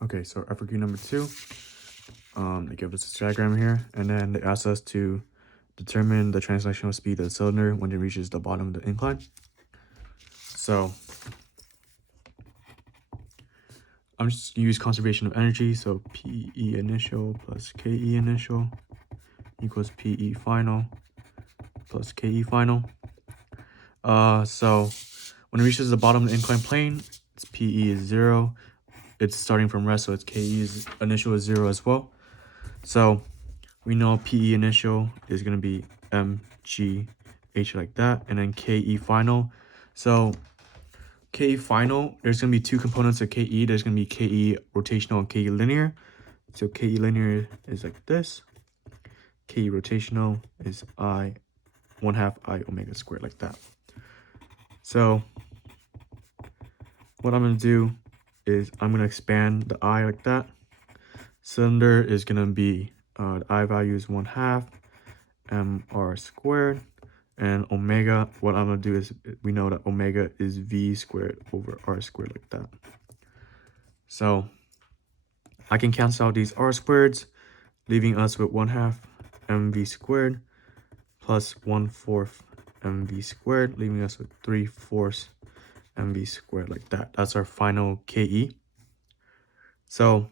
Okay, so FRQ number 2, they give us this diagram here, and then they ask us to determine the translational speed of the cylinder when it reaches the bottom of the incline. So I'm just gonna use conservation of energy, so PE initial plus KE initial equals PE final plus KE final. So when it reaches the bottom of the incline plane, its PE is 0. It's starting from rest, so its KE's initial is 0 as well. So we know PE initial is going to be mgh like that, and then KE final. So KE final, there's going to be two components of KE. There's going to be KE rotational and KE linear. So KE linear is like this. KE rotational is I 1/2 I omega squared like that. So what I'm going to do is I'm going to expand the I like that. Cylinder is going to be, the I value is 1/2 mr squared. And omega, what I'm going to do is, we know that omega is v squared over r squared like that. So I can cancel out these r squareds, leaving us with 1/2 mv squared plus 1/4 mv squared, leaving us with 3/4 mv squared like that. That's our final KE. So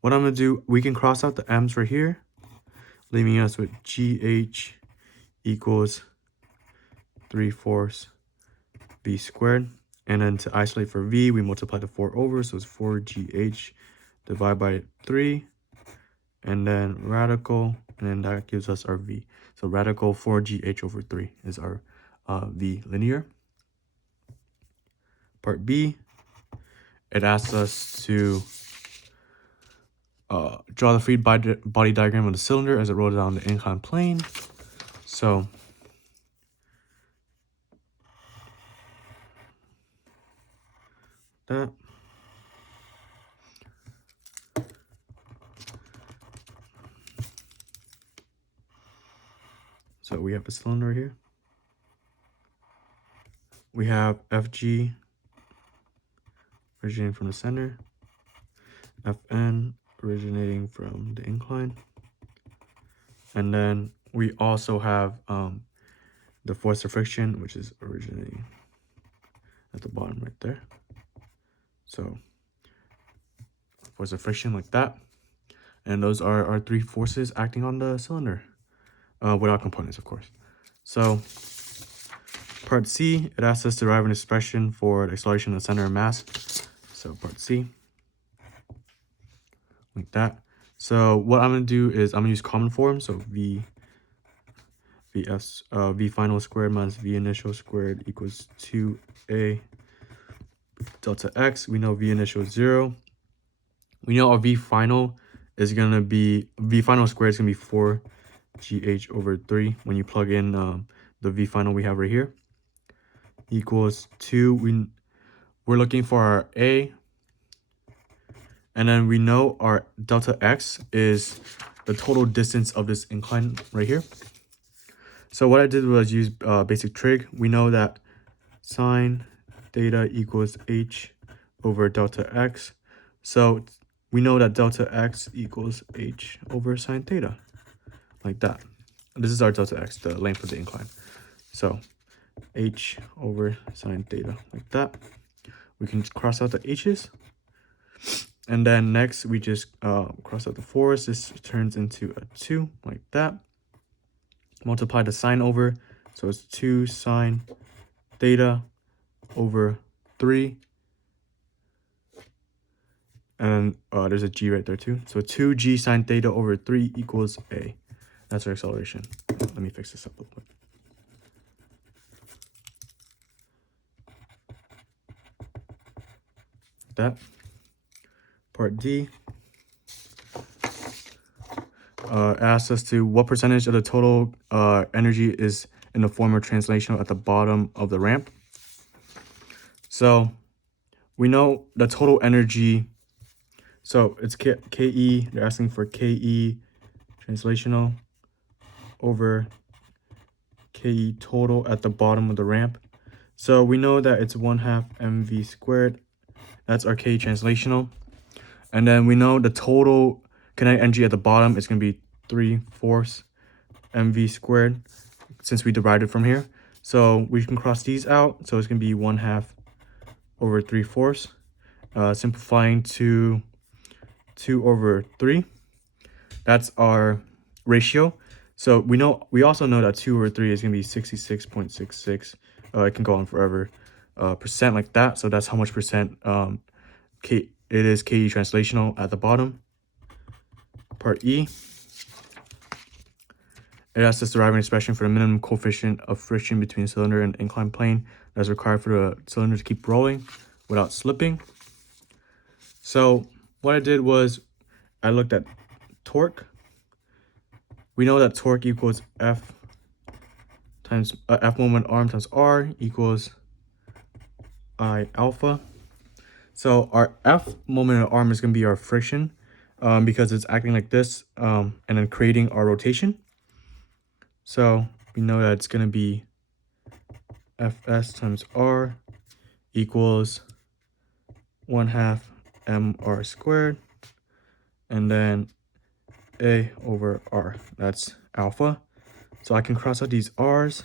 what I'm going to do, we can cross out the m's right here, leaving us with GH equals 3/4 v squared. And then to isolate for v, we multiply the 4 over, so it's 4GH divided by 3, and then radical, and then that gives us our v. So radical 4GH over 3 is our v linear. Part B, it asks us to draw the free body diagram of the cylinder as it rolls down the inclined plane. So that. So we have a cylinder here. We have FG originating from the center, FN originating from the incline, and then we also have the force of friction, which is originating at the bottom right there. So force of friction like that, and those are our 3 forces acting on the cylinder, without components, of course. So part C, it asks us to derive an expression for the acceleration of the center of mass. So part C, like that. So what I'm going to do is I'm going to use common form. So v final squared minus v initial squared equals 2a delta x. We know v initial is 0. We know our v final is going to be, v final squared is going to be 4gh over 3 when you plug in the v final we have right here, equals 2. We're looking for our a, and then we know our delta x is the total distance of this incline right here. So what I did was use basic trig. We know that sine theta equals h over delta x. So we know that delta x equals h over sine theta, like that. This is our delta x, the length of the incline. So h over sine theta, like that. We can cross out the h's. And then next, we just cross out the 4's. This turns into a 2, like that. Multiply the sine over. So it's 2 sine theta over 3. And there's a g right there too. So 2g sine theta over 3 equals a. That's our acceleration. Let me fix this up a little bit. That. Part D asks us to what percentage of the total energy is in the form of translational at the bottom of the ramp. So we know the total energy, so it's KE, they're asking for KE translational over KE total at the bottom of the ramp. So we know that it's 1/2 mv squared. That's our KE translational. And then we know the total kinetic energy at the bottom is going to be 3/4 mv squared, since we derived it from here. So we can cross these out. So it's going to be 1/2 over 3/4, simplifying to 2/3. That's our ratio. So we also know that 2/3 is going to be 66.66. It can go on forever. Percent like that. So that's how much percent it is KE translational at the bottom. Part E. It asks us to derive an expression for the minimum coefficient of friction between the cylinder and inclined plane that is required for the cylinder to keep rolling without slipping. So what I did was I looked at torque. We know that torque equals F times F moment arm times R equals I alpha. So our F moment of arm is going to be our friction because it's acting like this and then creating our rotation. So we know that it's going to be Fs times R equals 1/2 mr squared, and then A over R. That's alpha. So I can cross out these R's,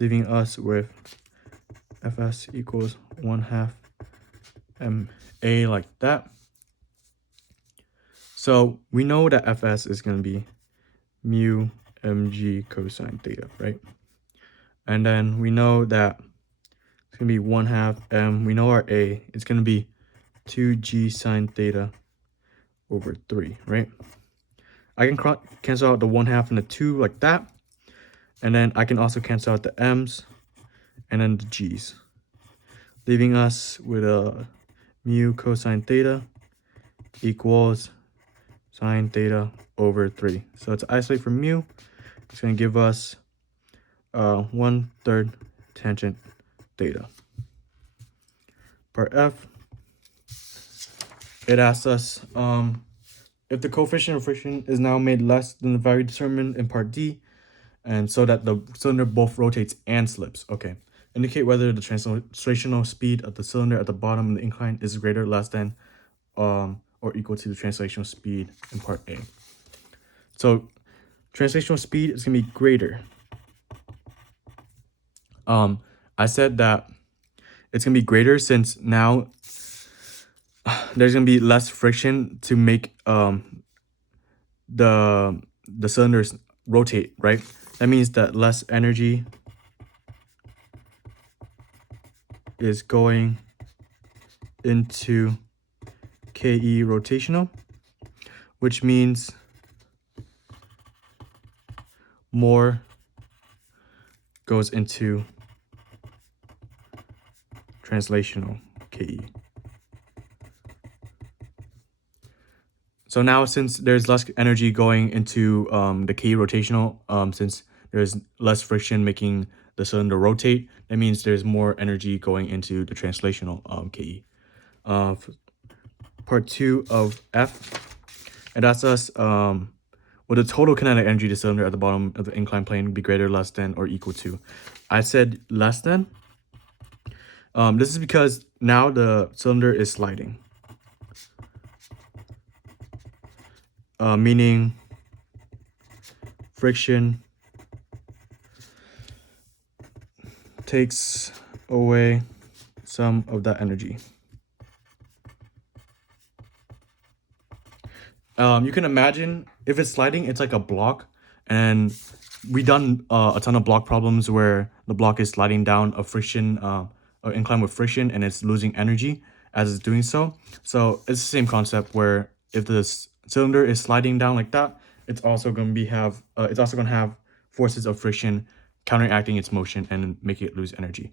leaving us with Fs equals 1/2 ma like that. So we know that Fs is going to be mu mg cosine theta, right? And then we know that it's going to be 1/2 m. We know our A is going to be 2g sine theta over 3, right? I can cancel out the 1/2 and the 2 like that. And then I can also cancel out the m's and then the g's, leaving us with a mu cosine theta equals sine theta over 3. So to isolate from mu, it's going to give us 1/3 tangent theta. Part F, it asks us if the coefficient of friction is now made less than the value determined in part D, and so that the cylinder both rotates and slips. Okay. Indicate whether the translational speed of the cylinder at the bottom of the incline is greater, less than, or equal to the translational speed in part A. So translational speed is going to be greater. I said that it's going to be greater since now there's going to be less friction to make the cylinders rotate, right? That means that less energy is going into KE rotational, which means more goes into translational KE. So now, since there's less energy going into the KE rotational, since there's less friction making the cylinder rotate, that means there's more energy going into the translational KE. Part 2 of F, it asks us, will the total kinetic energy of the cylinder at the bottom of the inclined plane be greater, less than, or equal to? I said less than. This is because now the cylinder is sliding. Meaning friction takes away some of that energy. You can imagine if it's sliding, it's like a block, and we done a ton of block problems where the block is sliding down a friction, incline with friction, and it's losing energy as it's doing so. So it's the same concept where if the cylinder is sliding down like that, it's also going to have forces of friction counteracting its motion and making it lose energy.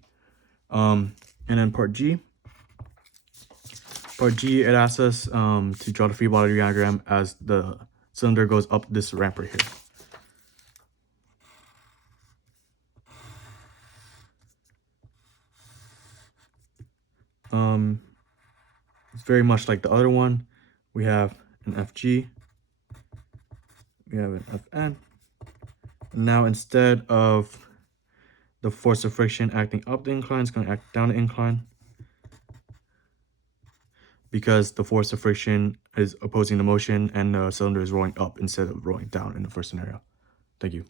And then part G. Part G, it asks us to draw the free body diagram as the cylinder goes up this ramp right here. It's very much like the other one. We have an FG, we have an FN. And now instead of the force of friction acting up the incline, it's going to act down the incline. because the force of friction is opposing the motion and the cylinder is rolling up instead of rolling down in the first scenario. Thank you.